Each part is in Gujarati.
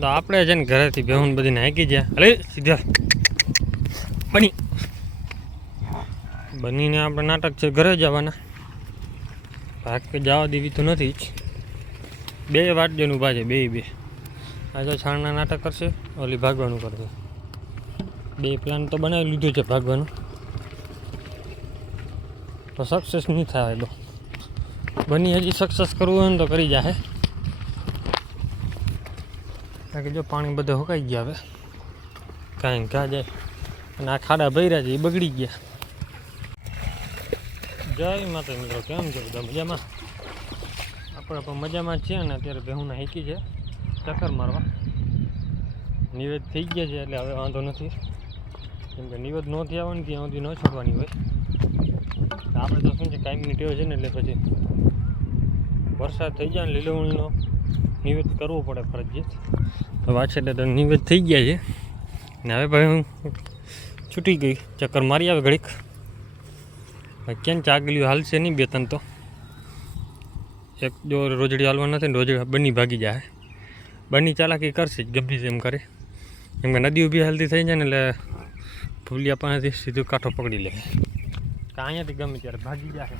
તો આપણે છે ને ઘરેથી બેહુન બધીને હાંકી ગયા. અરે સીધા બનીને આપણે નાટક છે ઘરે જવાના. ભાગ કે જવા દેવી તો નથી જ. 2 વાગ્યાનું ઊભા છે, બે આજે છાણના નાટક કરશે, ઓલી ભાગવાનું કરશે. 2 પ્લાન તો બનાવી લીધું છે ભાગવાનું, તો સક્સેસ નહીં થાય. તો બની હજી સક્સેસ કરવું હોય ને તો કરી જાય. કારણ કે જો પાણી બધે સુકાઈ ગયા હવે, કાંઈ ઘા જાય. અને આ ખાડા ભર્યા છે એ બગડી ગયા. જય માતા મિત્રો, કેમ છે બધા મજામાં? આપણે પણ મજામાં છીએ ને. અત્યારે બેહુના હાંકી છે ચક્કર મારવા. નિવેદ થઈ ગયા છે એટલે હવે વાંધો નથી. કેમ કે નિવેદ ન થયા હોય ને ત્યાં સુધી ન છોડવાની હોય. આપણે તો શું છે કાયમની ટેવ છે ને, એટલે પછી વરસાદ થઈ જાય ને લીલવણીનો નિવેદ કરવો પડે ફરજિયાત. તો વાછે તો નિવેદ થઈ ગયા છે ને. હવે ભાઈ હું છૂટી ગઈ, ચક્કર મારી આવે ઘડીક. કેમ ચાગલીઓ હાલશે નહીં 2-3 તો. એક જો રોજડી હાલવા નથી ને, રોજડી બની ભાગી જાય. બની ચાલાકી કરશે જ ગમે તેમ કરે. કેમ કે નદી ઊભી હાલતી થઈ જાય ને એટલે ફૂલિયા પાસેથી સીધું કાંઠો પકડી લે. કે અહીંયાથી ગમે ત્યારે ભાગી જાય.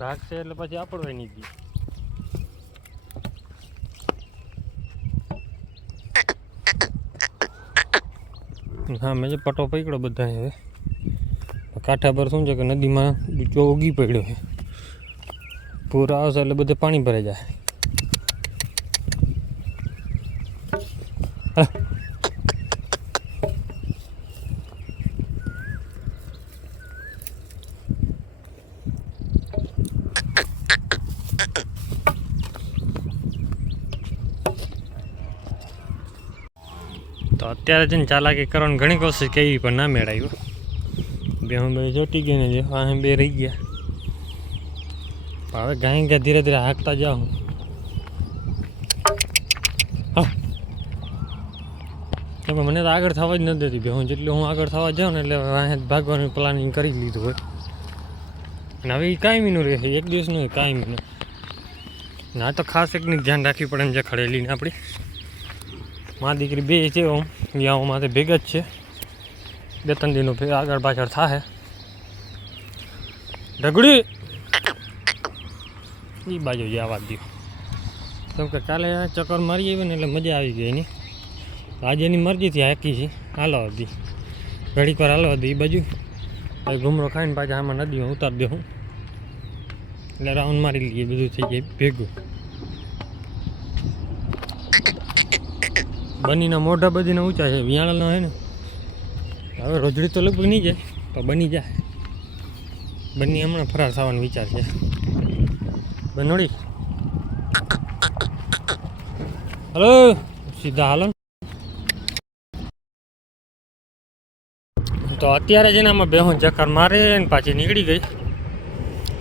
ભાગશે એટલે પછી આપણો નહીં ગઈ. હા, મેં જે પટો પકડ્યો બધા. હવે કાંઠા પર શું છે કે નદીમાં ડૂચો ઉગી પડ્યો છે. પૂર આવશે એટલે બધે પાણી ભરાઈ જાય. તો અત્યારે છે ને ચાલાકી કરવાની ઘણી કોશિશ કરી પણ ના મેળાયું. બેહું ચોટી ગઈ ને, જે વાહે 2 રહી ગયા. હવે ગાય ગયા ધીરે ધીરે હાંકતા જાઉં. કેમ કે મને તો આગળ થવા જ નથી દેતી બેહું. જેટલું હું આગળ થવા જાઉં ને એટલે વાહે ભાગવાનું પ્લાનિંગ કરી લીધું હોય. અને હવે એ કાયમીનું રહે, એક દિવસનું કાયમીનું. ના તો ખાસ એકની ધ્યાન રાખવી પડે ને, જે ખડેલીને આપણી મા દીકરી 2 છે. ઓમ યા માથે ભેગા જ છે. 2-3 દિનો આગળ પાછળ થાય. ઢગડી એ બાજુ જ આવવા દો. કેમ કે કાલે ચક્કર મારી આવી ને એટલે મજા આવી ગઈ એની. આજે એની મરજીથી હાકી છે. હાલો હતી ઘડીક વાર હાલો હતી એ બાજુ. પછી ઘૂમરો ખાઈને પાછા આમાં નદીમાં ઉતારી દઉં એટલે રાઉન્ડ મારી લઈએ. બધું થઈ જાય ભેગું. બનીના મોઢા બધીને ઊંચા છે. વિયાણલનો છે ને. હવે રોજડી તો લગભગ નહીં જાય તો બની જાય. બની હમણાં ફરાર થવાનો વિચાર છે. બનોડી હલો, સીધા હાલો. તો અત્યારે છે ને આમાં બેહું ચક્કર મારે ને પાછી નીકળી ગઈ.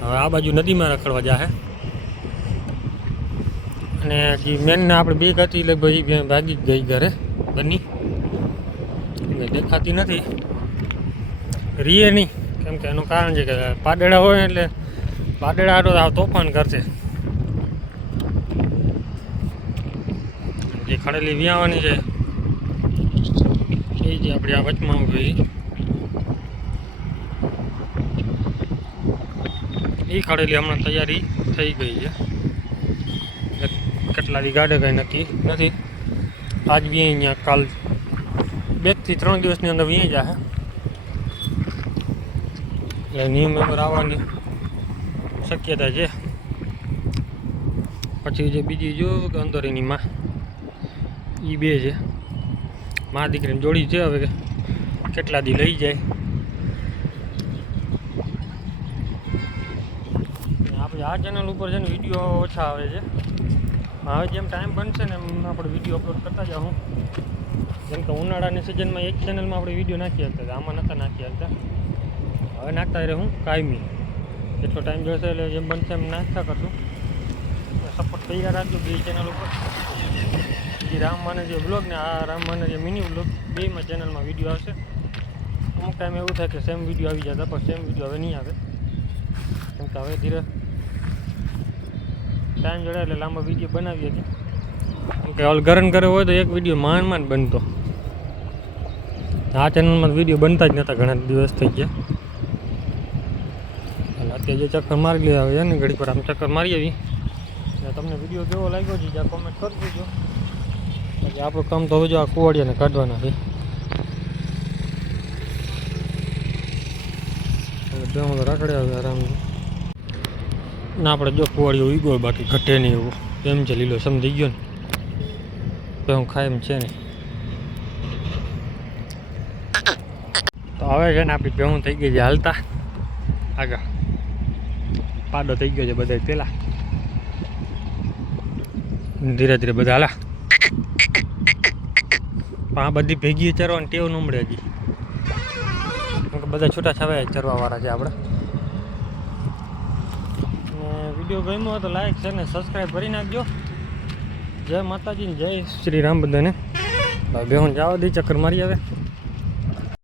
હવે આ બાજુ નદીમાં રખડવા જાય. અને જે મેનને આપણે 2 હતી લગભગ એ ભાગી જ ગઈ ઘરે. બની દેખાતી નથી, રીએ નહીં. કેમ કે એનું કારણ છે કે પાડેડા હોય એટલે પાડેડા આટો તોફાન કરશે. જે ખડેલી વ્યાવાની છે એ જે આપણે આ વચમાં ઉભી એ ખડેલી હમણાં તૈયારી થઈ ગઈ છે. કેટલા દી ગાડે કંઈ નક્કી નથી. આજ બી અહીંયા કાલ 2 થી 3 દિવસની અંદર વ્યાઈ જાય. એટલે ન્યૂ મેમ્બર આવવાની શક્યતા છે. પછી જે બીજી જો અંદરીની માં એ 2 છે. મા દીકરીની જોડી છે. હવે કેટલા દી લઈ જાય. આપણે આ ચેનલ ઉપર છે ને વિડીયો ઓછા આવે છે. હવે જેમ ટાઈમ બનશે ને એમ આપણે વિડીયો અપલોડ કરતા જાઉં. જેમ કે ઉનાળાની સિઝનમાં એક ચેનલમાં આપણે વિડીયો નાખી શકતા હતા, આમાં નહોતા નાખી શકતા. હવે નાખતા રહે હું કાયમી. જેટલો ટાઈમ જશે એટલે જેમ બનશે એમ નાખતા કરશું. સપોર્ટ તૈયાર રાખજો 2 ચેનલ ઉપર. એ રામ માને જે બ્લોગ ને આ રામ માને જે મિની બ્લોગ, 2માં ચેનલમાં વિડીયો આવશે. અમુક ટાઈમ એવું થાય કે સેમ વિડીયો આવી જતા, પણ સેમ વિડીયો હવે નહીં આવે. કેમ કે હવે ધીરે ટાઈમ જોડે એટલે લાંબો વિડીયો બનાવીએ છીએ. કેમ કે ઓલ ગરમ કરે હોય તો એક વિડીયો માંડ બનતો. આ ચેનલમાં વિડીયો બનતા જ નહોતા, ઘણા દિવસ થઈ ગયા. અને અત્યારે જે ચક્કર મારી લે આવે ને ઘડી પર આમ ચક્કર મારી આવી. અને તમને વિડીયો કેવો લાગ્યો છે જ્યાં કોમેન્ટ કરી દેજો. બાકી આપણું કામ તો હવે જો આ કુવાડિયાને કાઢવાના છે. એટલે તો રાખડે આવે આરામથી. ના આપણે જો કુવાડીઓ ઉગ્યો બાકી ઘટે નહીં એવું એમ છે. લીલો સમજી ગયો ને તો હું ખાય એમ છે ને. તો હવે છે ને આપણી ભેહું થઈ ગઈ છે હાલતા આગળ. પાડો થઈ ગયો છે બધા પેલા. ધીરે ધીરે બધા હાલા. પણ આ બધી ભેગી ચરવાની ટેવ ન મળે હજી. બધા છૂટા છવાયા ચરવાવાળા છે આપણે. વિડીયો ગમ્યો હોય તો લાઈક છે ને સબસ્ક્રાઈબ કરી નાખજો. જય માતાજી, જય શ્રી રામ બધાને. ભાઈ બેહું જવા દે, ચક્કર મારી આવે.